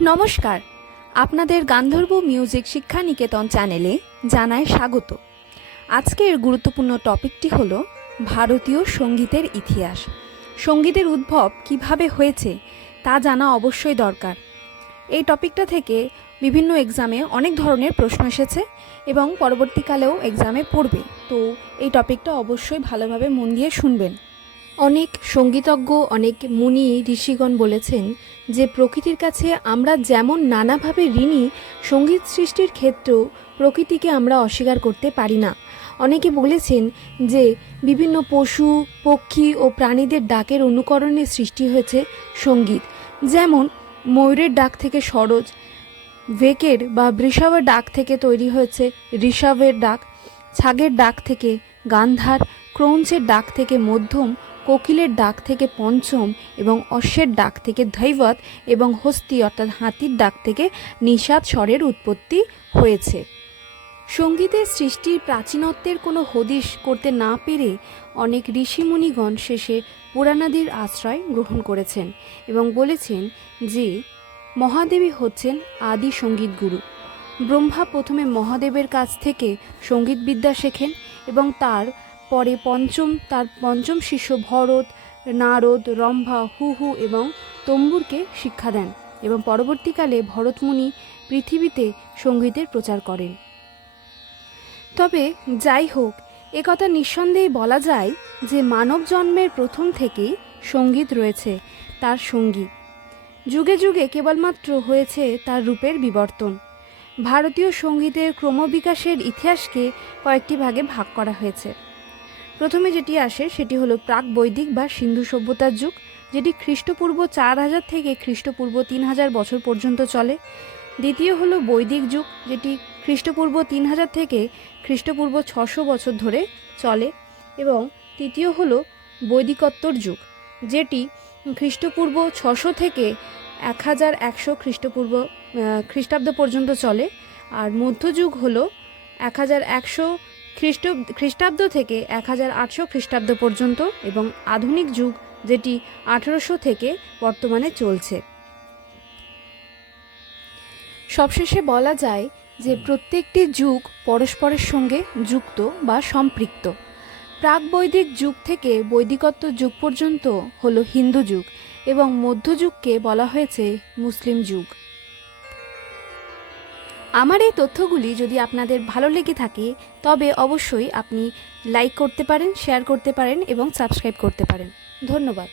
নমস্কার। আপনাদের গান্ধর্ব মিউজিক শিক্ষা নিকেতন চ্যানেলে জানায় স্বাগত। আজকের গুরুত্বপূর্ণ টপিকটি হল ভারতীয় সঙ্গীতের ইতিহাস। সঙ্গীতের উদ্ভব কীভাবে হয়েছে তা জানা অবশ্যই দরকার। এই টপিকটা থেকে বিভিন্ন এক্সামে অনেক ধরনের প্রশ্ন এসেছে এবং পরবর্তীকালেও এক্সামে পড়বে। তো এই টপিকটা অবশ্যই ভালোভাবে মন দিয়ে শুনবেন। অনেক সঙ্গীতজ্ঞ, অনেক মুনি ঋষিগণ বলেছেন যে প্রকৃতির কাছে আমরা যেমন নানাভাবে ঋণী, সংগীত সৃষ্টির ক্ষেত্রেও প্রকৃতিকে আমরা অস্বীকার করতে পারি না। অনেকে বলেছেন যে বিভিন্ন পশু, পক্ষী ও প্রাণীদের ডাকের অনুকরণে সৃষ্টি হয়েছে সংগীত। যেমন ময়ূরের ডাক থেকে সরোজ, ভেকের বা বৃষভের ডাক থেকে তৈরি হয়েছে ঋষভের ডাক, ছাগের ডাক থেকে গান্ধার ক্রৌঞ্চের ডাক থেকে মধ্যম কোকিলের ডাক থেকে পঞ্চম এবং অশ্বের ডাক থেকে ধৈবত এবং হস্তি অর্থাৎ হাতির ডাক থেকে নিষাদ স্বরের উৎপত্তি হয়েছে। সঙ্গীতের সৃষ্টির প্রাচীনত্বের কোনো হদিশ করতে না পেরে অনেক ঋষিমুনিগণ শেষে পুরাণাদির আশ্রয় গ্রহণ করেছেন এবং বলেছেন যে মহাদেবী হচ্ছেন আদি সংগীত গুরু। ব্রহ্মা প্রথমে মহাদেবের কাছ থেকে সঙ্গীতবিদ্যা শেখেন এবং তার পরে পঞ্চম, তার পঞ্চম শিষ্য ভরত, নারদ, রম্ভা হু হু এবং তম্বুরকে শিক্ষা দেন এবং পরবর্তীকালে ভরতমুনি পৃথিবীতে সঙ্গীতের প্রচার করেন। তবে যাই হোক একথা নিঃসন্দেহে বলা যায় যে মানব জন্মের প্রথম থেকেই সংগীত রয়েছে তার সঙ্গী। যুগে যুগে কেবলমাত্র হয়েছে তার রূপের বিবর্তন। ভারতীয় সঙ্গীতের ক্রমবিকাশের ইতিহাসকে কয়েকটি ভাগে ভাগ করা হয়েছে। প্রথমে যেটি আসে, সেটি হলো প্রাক বৈদিক বা সিন্ধু সভ্যতার যুগ, যেটি খ্রিস্টপূর্ব চার হাজার থেকে খ্রিস্টপূর্ব তিন হাজার বছর পর্যন্ত চলে। দ্বিতীয় হলো বৈদিক যুগ, যেটি খ্রিস্টপূর্ব তিন হাজার থেকে খ্রিস্টপূর্ব ছশো বছর ধরে চলে এবং তৃতীয় হলো বৈদিকোত্তর যুগ, যেটি খ্রিস্টপূর্ব ছশো থেকে এক হাজার একশো খ্রিস্টপূর্ব খ্রিস্টাব্দ পর্যন্ত চলে। আর মধ্যযুগ হলো এক হাজার একশো খ্রিস্ট, খ্রিস্টাব্দ থেকে এক হাজার আটশো খ্রিস্টাব্দ পর্যন্ত এবং আধুনিক যুগ যেটি আঠেরোশো থেকে বর্তমানে চলছে। সবশেষে বলা যায় যে প্রত্যেকটি যুগ পরস্পরের সঙ্গে যুক্ত বা সম্পৃক্ত। প্রাকবৈদিক যুগ থেকে বৈদিকত্ব যুগ পর্যন্ত হলো হিন্দু যুগ এবং মধ্যযুগকে বলা হয়েছে মুসলিম যুগ। আমার এই তথ্যগুলি যদি আপনাদের ভালো লেগে থাকে, তবে অবশ্যই আপনি লাইক করতে পারেন শেয়ার করতে পারেন এবং সাবস্ক্রাইব করতে পারেন। ধন্যবাদ।